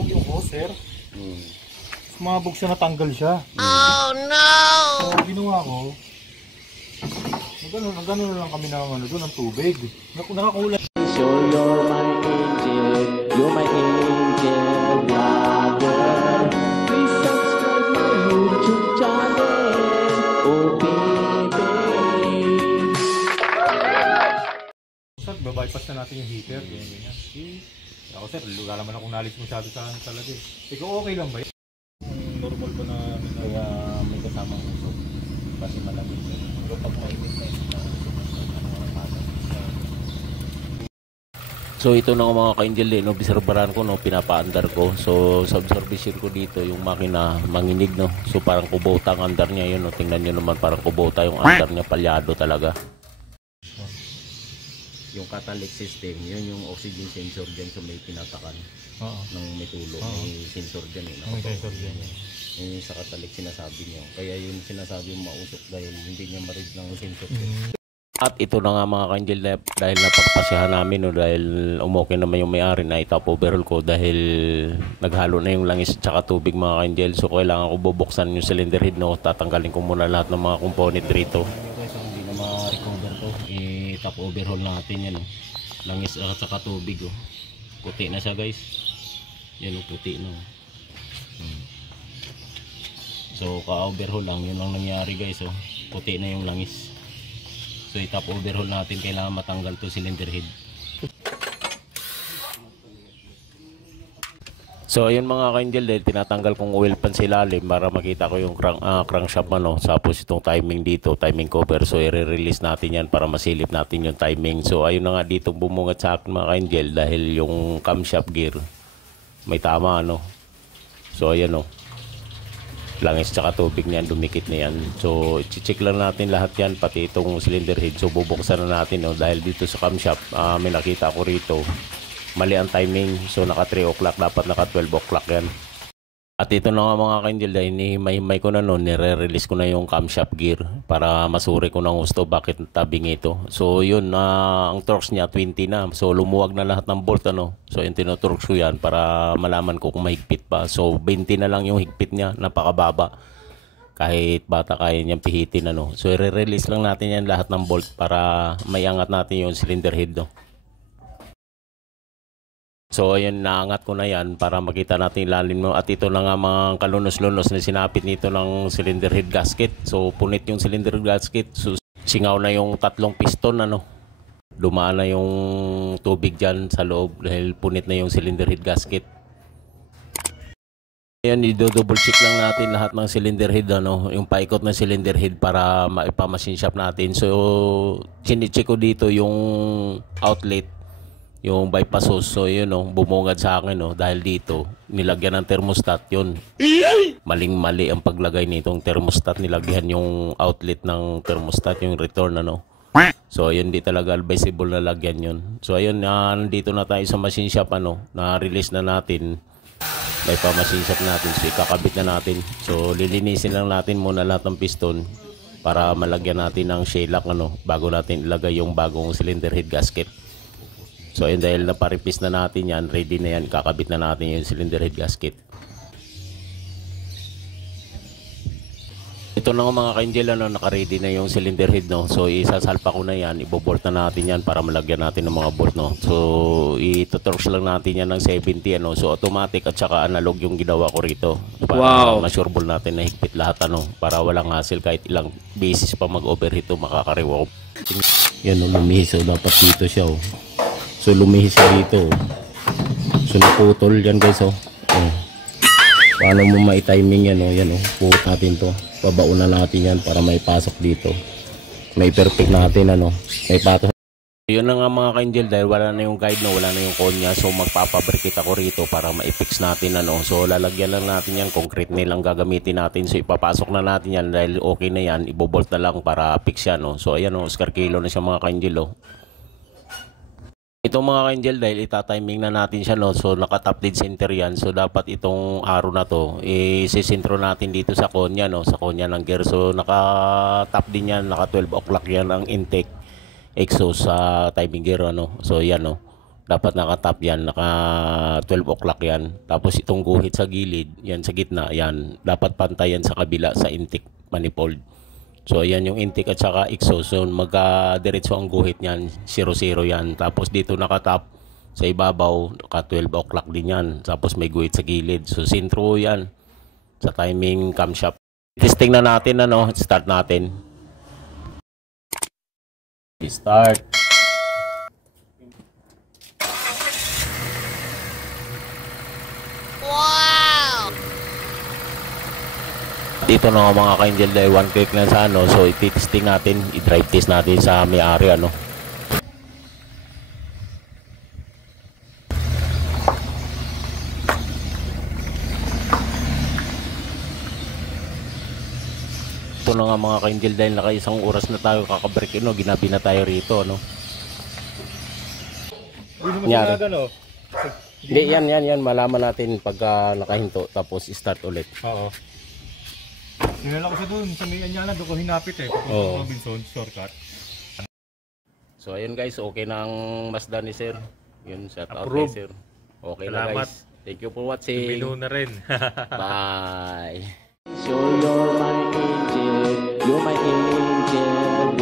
sumabog yung hose, sir. Sumabog siya, natanggal siya. Oh no! So ginawa ko, nagano na lang kami ng ano doon, ng tubig. Nakakulang. So you're my angel, you're my angel, lover. Please subscribe my YouTube channel, oh baby. Sir, babypass na natin yung heater. Ganyan. Ako sir, wala naman akong knowledge masyado sa ano talaga eh. Ikaw okay lang ba yun? Normal ba na Kaya may kasamang usok kasi malamig yun. Pero pag mainit na yun, so ito na mga ka-angel no, obserbaran ko no, pinapaandar ko. So sa observation ko dito yung makina manginig no. So parang kubota ang andar niya yun no. Tingnan niyo naman parang kubota yung andar niya, palyado talaga. Yung catalytic system, yun yung oxygen sensor dyan sa may pinatakan ng may tulo. May sensor dyan eh. May sensor dyan. Yung sa catalytic sinasabi niyo. Kaya yung sinasabi yung mausok dahil hindi niya ma-read ng sensor dyan. At ito na nga mga ka-angel, dahil napagpasyahan namin no, dahil umokay naman yung may-ari na itap overhaul ko dahil naghalo na yung langis at saka tubig mga ka-angel. So kailangan ko bubuksan yung cylinder head no, tatanggalin ko muna lahat ng mga component rito. So hindi na ma-recover to, itap overhaul natin yan no. Langis at saka tubig oh. Puti na siya guys. Yan oh, puti na oh. So ka-overhaul lang, yun lang nangyari guys oh. Puti na yung langis. So itap overhaul natin, kailangan matanggal to cylinder head. So ayun mga ka-angel, dahil tinatanggal kong oil pan sa ilalim para makita ko yung crankshaft ano. Tapos itong timing dito, timing cover. So i-release natin yan para masilip natin yung timing. So ayun na nga dito bumungat sa akin mga ka-angel dahil yung camshaft gear may tama ano. So ayan o. Langis tsaka tubig niyan, dumikit na yan. So i-check lang natin lahat yan, pati itong cylinder head. So bubuksan na natin no, dahil dito sa camshaft may nakita ko rito mali ang timing. So naka 3 o'clock, dapat naka 12 o'clock yan. At ito na nga mga ka-angel, dahil hinihimay ko na noon, nire-release ko na yung camshaft gear para masuri ko ng gusto bakit tabing ito. So yun, ang torques niya 20 na. So lumuwag na lahat ng bolt ano. So yung tinotorques ko yan para malaman ko kung mahigpit pa. So 20 na lang yung higpit niya, napakababa. Kahit bata kaya niyang pihitin ano. So i-release lang natin yan lahat ng bolt para maiangat natin yung cylinder head no. So ayun, naangat ko na yan para makita natin lalim mo. At ito na nga mga kalunos-lunos na sinapit nito ng cylinder head gasket. So punit yung cylinder head gasket. So singaw na yung tatlong piston ano. Dumaan na yung tubig dyan sa loob dahil punit na yung cylinder head gasket. Ayan, i-double check lang natin lahat ng cylinder head ano, yung paikot ng cylinder head para maipamachine shop natin. So sinicheck ko dito yung outlet, yung bypass hose. So yun oh, bumungad sa akin oh, dahil dito nilagyan ng thermostat yun. Maling-mali ang paglagay nitong thermostat, nilagyan yung outlet ng thermostat, yung return ano. So ayun, di talaga advisable na lagyan yun. So ayun, nandito na tayo sa machine shop ano, na-release na natin. May pa-machine shop natin, so ikakabit na natin. So lilinisin lang natin muna lahat ng piston para malagyan natin ng shellac ano, bago natin ilagay yung bagong cylinder head gasket. So ayun, dahil naparipis na natin yan, ready na yan, kakabit na natin yung cylinder head gasket. Ito na nga mga ka-angel ano, naka-ready na yung cylinder head no. So isasalpa ko na yan, ibobolt na natin yan para malagyan natin ng mga bolt no. So itutorque lang natin yan ng 70 ano. So automatic at saka analog yung ginawa ko rito. Para ma-sureball natin na higpit lahat ano, para walang hassle kahit ilang beses pa mag-overheat o makakariwa ko. Yan o, lumihis o, dapat dito siya o. So lumihis siya dito. So naputol yan guys oh. Paano mo mai-timing yan oh. Yan oh. Puhut natin to. Babaunan natin yan para may pasok dito. May perfect natin ano. May pato. Yun na nga mga ka-angel, dahil wala na yung guide no, wala na yung konya. So magpapabrikit ako rito para ma-fix natin ano. So lalagyan lang natin yan, concrete nail lang gagamitin natin. So ipapasok na natin yan dahil okay na yan. Ibobolt na lang para fix yan no. So ayan oh, Oscar Kilo na siya mga ka-angel oh. Itong mga ka-angel, dahil itatiming na natin siya no, so naka-top dead center yan. So dapat itong arrow na to isisintro natin dito sa konya no, sa konya ng gear. So naka-top din yan, naka 12 o'clock yan ang intake exhaust sa timing gear ano. So yan no, dapat naka-top yan, naka 12 o'clock yan. Tapos itong guhit sa gilid, yan sa gitna, yan. Dapat pantayan sa kabila sa intake manifold. So ayan yung intake at saka exhaust. So magka-diretso ang guhit niyan, 0-0 yan. Tapos dito naka-top sa ibabaw, naka 12 o'clock din yan. Tapos may guhit sa gilid. So sintro yan sa timing camshaft. Testing na natin, ano, start natin. Start. Dito na mga ka-angel dahil one click lang sa ano, so i-testing natin, i-drive test natin sa may-ari, ano. Ito na nga mga ka-angel dahil naka isang oras na tayo kakabreak, no, ginabi na tayo rito, ano. Hindi naman Nyari. sila gano. Hindi, yan, malaman natin pagka nakahinto, tapos start ulit. Oo. Nilala ko siya doon sa may Anyana, doon ko hinapit eh. Papunta Oo. Robinson, shortcut. So ayun guys, okay na ang Mazda ni sir. Yun, shout out Approve. kay sir. Okay na Salamat. guys. Thank you for watching. Milo na rin. Bye. So you're my angel,